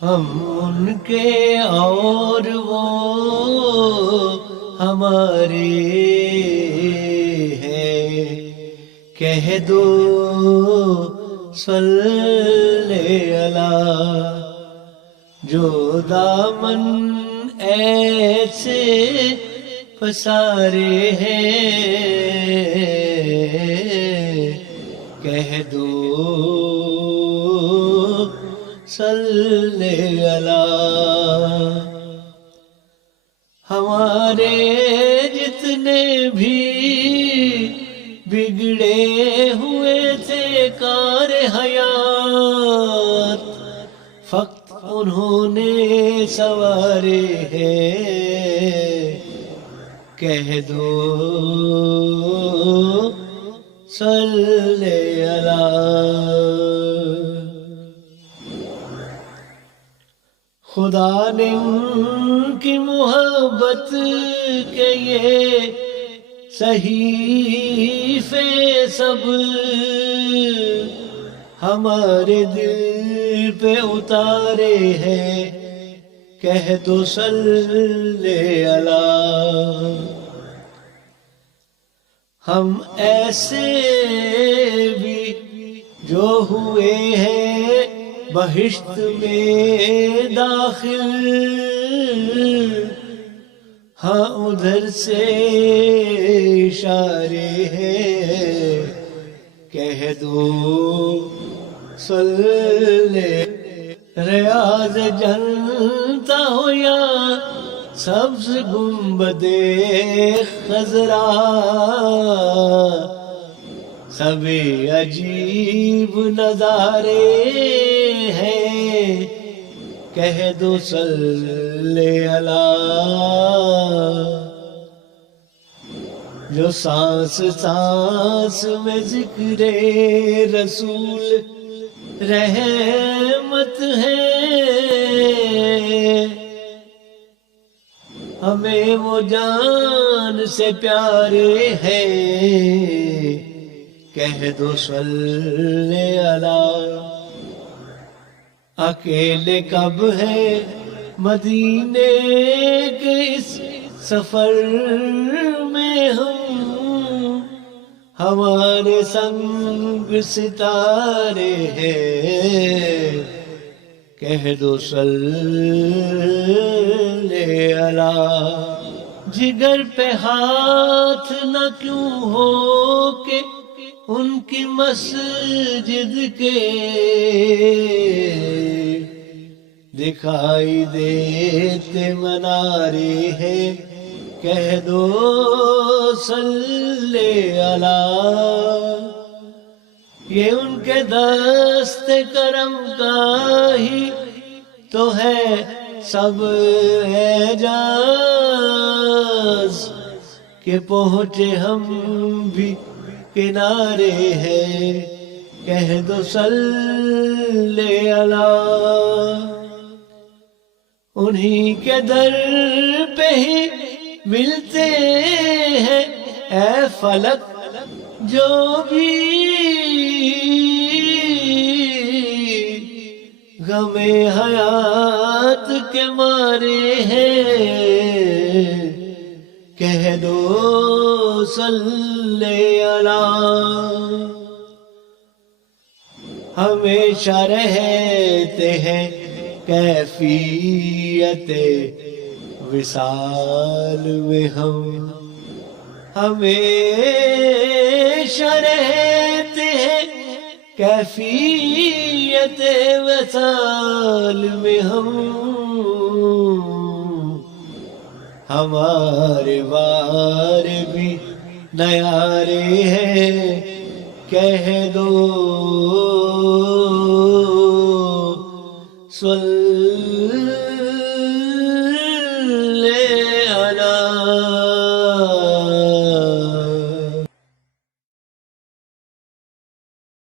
ہم ان کے اور وہ ہمارے ہیں، کہہ دو صلی اللہ، جو دامن ایسے پسارے ہیں، کہہ دو صلی اللہ۔ ہمارے جتنے بھی بگڑے ہوئے تھے کار حیات، فقط انہوں نے سوارے ہیں، کہہ دو صلی اللہ۔ خدا نے ان کی محبت کے یہ صحیفے سب ہمارے دل پہ اتارے ہیں، کہہ دو صلی اللہ۔ ہم ایسے بھی جو ہوئے ہیں بہشت میں داخل، ہاں ادھر سے اشارے ہیں، کہہ دو صلی۔ ریاض جنتا ہو یا سبز گنبد خضرا، سبھی عجیب نظارے ہیں، کہہ دو صلی اللہ۔ جو سانس سانس میں ذکر رسول رحمت ہے، ہمیں وہ جان سے پیارے ہیں، کہہ دو صلی اللہ۔ اکیلے کب ہے مدینے کے اس سفر میں ہم، ہمارے سنگ ستارے ہیں، کہہ دو صلی اللہ۔ جگر پہ ہاتھ نہ کیوں ہو کہ ان کی مسجد کے دکھائی دیتے منارے ہیں، کہہ دو صلی اللہ۔ یہ ان کے دست کرم کا ہی تو ہے سب اعجاز، کہ پہنچے ہم بھی کنارے ہیں، کہہ دو صلی اللہ۔ انہی کے در پہ ہی ملتے ہیں اے فلک جو بھی غم حیات کے مارے ہیں، کہہ دو صلی اللہ۔ ہمیشہ رہتے ہیں کیفیت وصال میں ہم، ہمیشہ رہتے ہیں کیفیت وصال میں ہم، ہمارے بار بھی نیارے ہیں، کہہ دو صلی